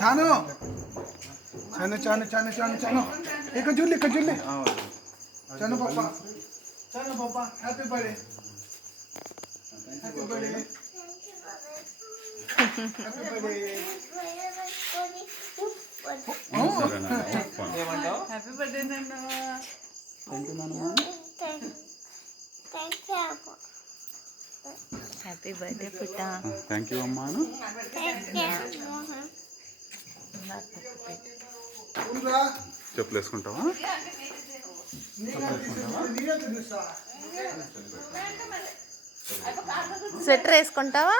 చాను చాను చాను చాను చాను చాను ఇక్కడ చూడలే చాను పాప happy birthday happy birthday happy birthday happy birthday నాన్న హ్యాపీ బర్త్డే పుట్ట. థ్యాంక్ యూ అమ్మా. చెప్పులు వేసుకుంటావా? స్వెటర్ వేసుకుంటావా?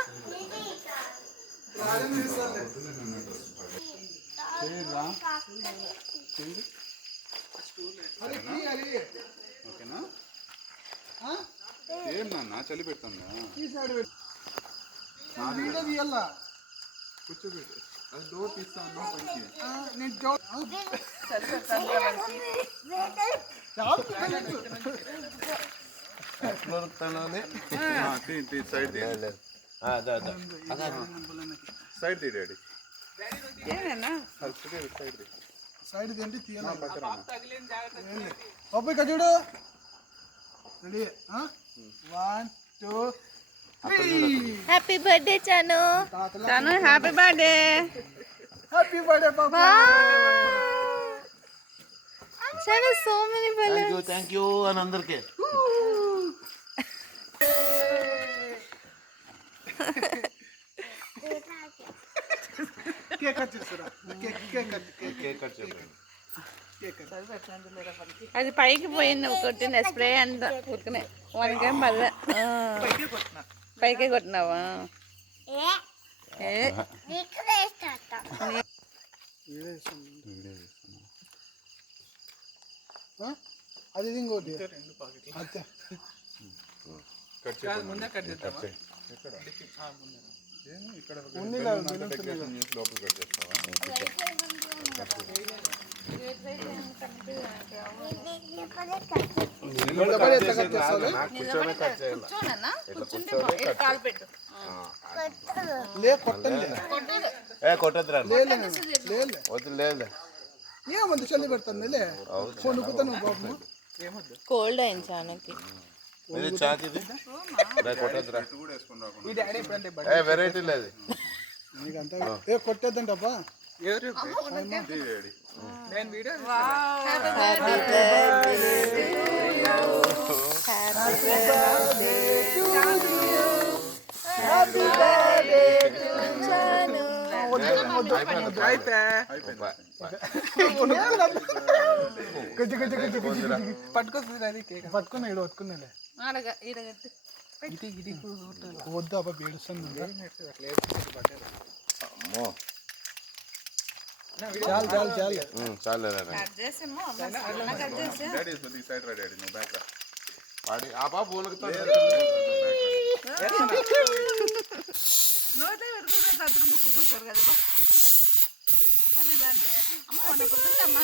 ఓకేనా? ఏం నాన్న చలి పెడుతుందా? కూర్చోబెట్టు. అది డోర్ తీస్తాను పైకి. సైడ్ తీ డాడీ. సైడ్ ఏంటి తీయాలి పాప ఇక్కడ చూడు. Ready 1 2 happy birthday Chanu. Chanu happy birthday. Happy birthday పాప. Chanu so many balloons. Thank you అని అందరికీ. కేక్ కట్ చేస్తారా? కేక్ కట్ చెప్పండి. అది పైకి పోయింది కొట్టిన స్ప్రే అంతా ఉరికనే వానికేం పడలే. పైకే కొట్టినావా? అది ఇంకోటి ముందే కట్ చేస్తావా? లోపల కట్ చేస్తావా? కొట్టద్దురా వద్దు. లేదు ఏమంది చల్లి పెడుతుంది కొనుక్కుతాను పాపం. కోల్డ్ అయింది చానుకి. వెరైటీ లేదు కొట్టేద్దంటప్పా. పట్టుకున్నా ఇడు పట్టుకున్నాలే. వద్దు అబ్బా ఏడుస్తుంది. చాలు చాలు చాలు చాలు. ఆ బాబు నోటే పెట్టుకుంటే తద్దురు ముక్కు కూర్చోరు కదా. అది అమ్మ కొనుక్కుంటుందమ్మా.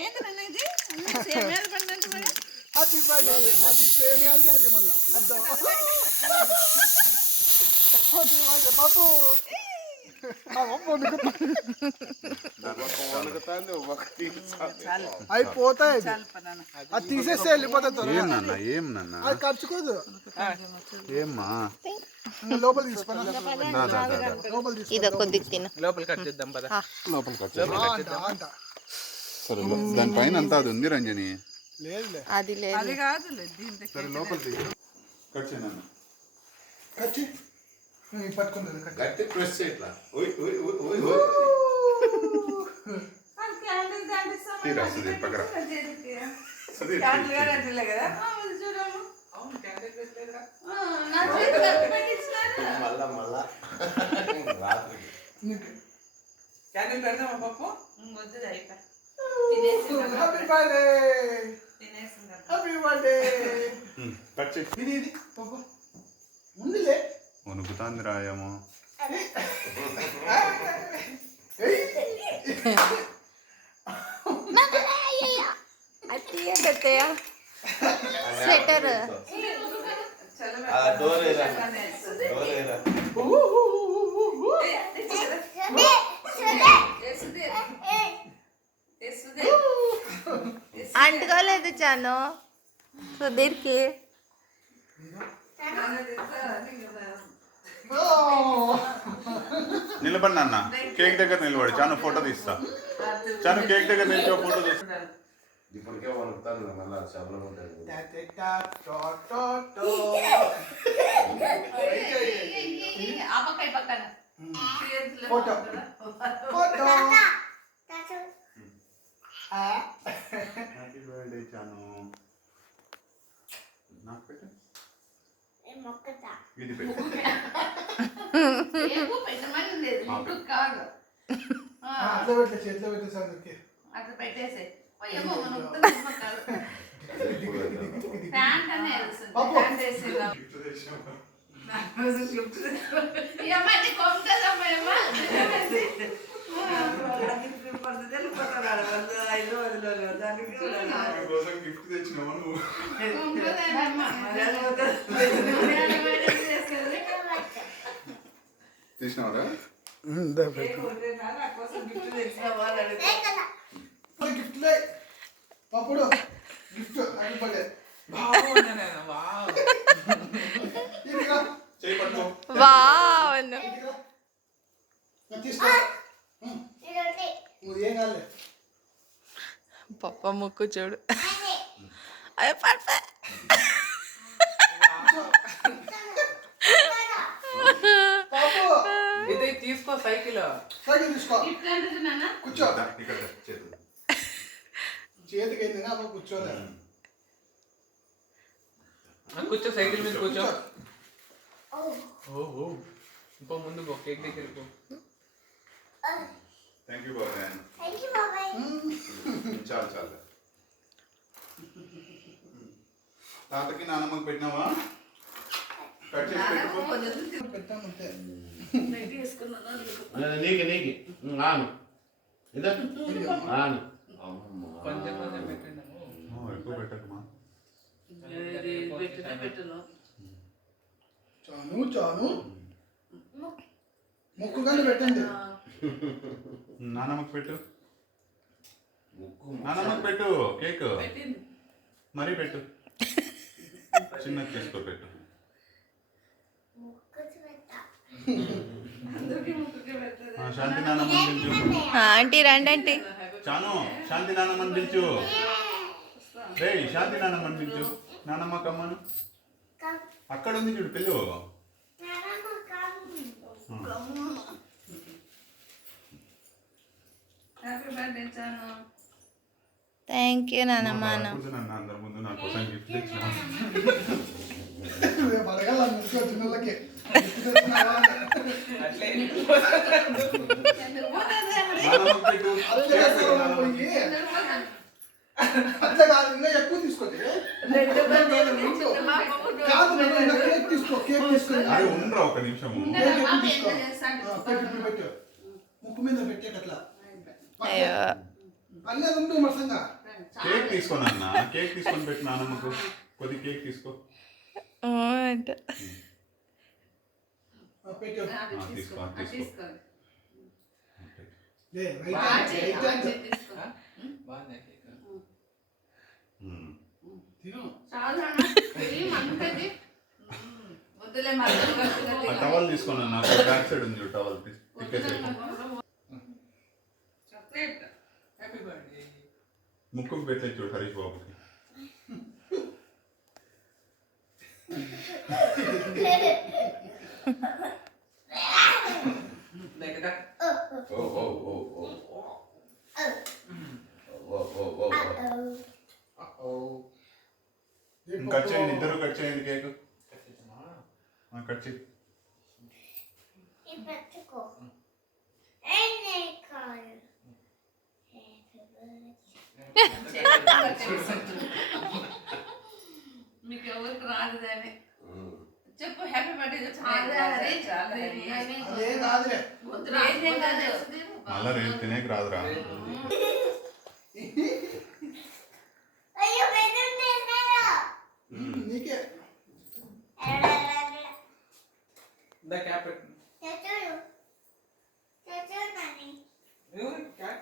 ఏంటి నన్ను ఇది సేమియాలు పండినట్టు మరి. అది అది సేమియాలు అది మళ్ళా అద్దో బాబు అయిపోతాయి. అది తీసేస్తే వెళ్ళిపోతుంది. ఏం నాన్న అది ఖర్చుకోదు. ఏమ్మా లోపల తీసుకున్నా ఇది కొద్ది తిను. లోపల కట్ చేద్దాం పద. లోపల కట్ సరే. దానిపైన అంతా అది ఉంది రంజని. లేదు అది లేదు. అది కాదు సరే లోపల కట్ చేయను. పట్టుకున్నది గట్టి ప్రెస్ చేయట్లా. తీరా సుధీర్ పక్కన సుధీర్ మళ్ళా క్యాండిల్ పెడదామా పప్పు? Happy birthday happy birthday. Cut చేయి. ఇది పాప ఉందిలే. వణుకుతాంది రాయేమో. అత్తయ్య స్వెటర్ డోర్ ఏరా డోర్ ఏరా అంటుకోలేదు చాను సుధీర్కి. నిలబడి నాన్న కేక్ దగ్గర నిలబడి చాను ఫోటో తీస్తా. చాను కేక్ దగ్గర నిల్చో ఫోటో తీస్తా. ఇప్పటికే వణుకుతాను మళ్ళీ శబలం ఉంటుంది ఫోటో ఫోటో హ్యాపీ బర్త్డే చాను. నాకు పెట్టు ఇది పెట్టు. అట్లా పెట్టే చేతిలో పెట్టేసాను ఓకే అట్లా పెట్టేసే పాపు కోసం గిఫ్ట్ తెచ్చినావా నువ్వు? తీసినావరా? గిఫ్ట్ పాపుడు గిఫ్ట్ హ్యాపీ బర్త్డే చేయి పట్టుకో. వావ్ తీసుకో నువ్వు ఏం కాలే పప్ప ముక్కు చూడు. అయ్యో పడతా. పాపు ఇది తీసుకో సైకిల్ సైకిల్ తీసుకో కూర్చో ఇక్కడ చేతులు. చేతికి అయింది అప్పుడు కూర్చోలే కూర్చో సైకిల్ మీద కూర్చో. ఓహో ఇంకో ముందు పో కేక్ దగ్గర పో. థ్యాంక్ యూ బాబాయ్. చాలు చాలు. తాతకి నాన్నమ్మకి పెట్టినావా? కట్ చేసి పెట్టుకో. పెట్టామంతే నీకు నీకు ఆను ఇదా ఆను కొంచెం కొంచెం పెట్టండి. ఎక్కువ పెట్టకమా. చాను చాను మొక్కుగానే పెట్టండి నాన్నమ్మకి పెట్టు. నాన్నమ్మకి పెట్టు కేక్. మరీ పెట్టు. చిన్నది తీసుకో పెట్టు. శాంతి నాన్నమ్మని పిలిచు. ఆంటీ రండి ఆంటీ. చాను శాంతి నాన్నమ్మని పిలిచు. రే శాంతి నాన్నమ్మని పిలిచు. నాన్నమ్మ కమ్మను అక్కడ ఉంది చూడు పిల్లు. థ్యాంక్ యూ నాన్నమ్మ. అందరి ముందు నా కోసం గిఫ్ట్ తెచ్చిన. అడగాల చిన్నలకి అట్లే అట్లా కాదు ఇంకా ఎక్కువ తీసుకోండి కాదు కేక్ తీసుకో కేక్ తీసుకొని అరే ఉండరా ఒక నిమిషము. పెట్టు ముక్కు మీద పెట్టేట అట్లా అయ్యో అన్నీ ఉండు మసంగా కేక్ తీసుకొని అన్న కేక్ తీసుకొని పెట్టు నాన్నమ్మకు. కొద్ది కేక్ తీసుకో. అంట పెట్టు తీసుకో తీసుకో. బాగుంది ఆ టవల్ తీసుకొని అన్న బ్యాక్ సైడ్ ఉంది చూడు టవల్ తిప్పేసి హ్యాపీ బర్త్డే. ముక్కుకు పెట్టలేదు చూడు హరీష్ బాబుకి. దగ్గర ఓ ఓ ఓ ఓ ఓ ఓ ఓ కట్ చేయండి ఇద్దరు కట్ చేయండి కేక్. కట్ చేయి. మీకు ఎవరికి రాలేదని చెప్పు. హ్యాపీ బర్త్డే అదే కాదులే మళ్ళా రేపు తినేకి రాదురా. ద క్యాప్ పెట్టు. ఎవరు? క్యాప్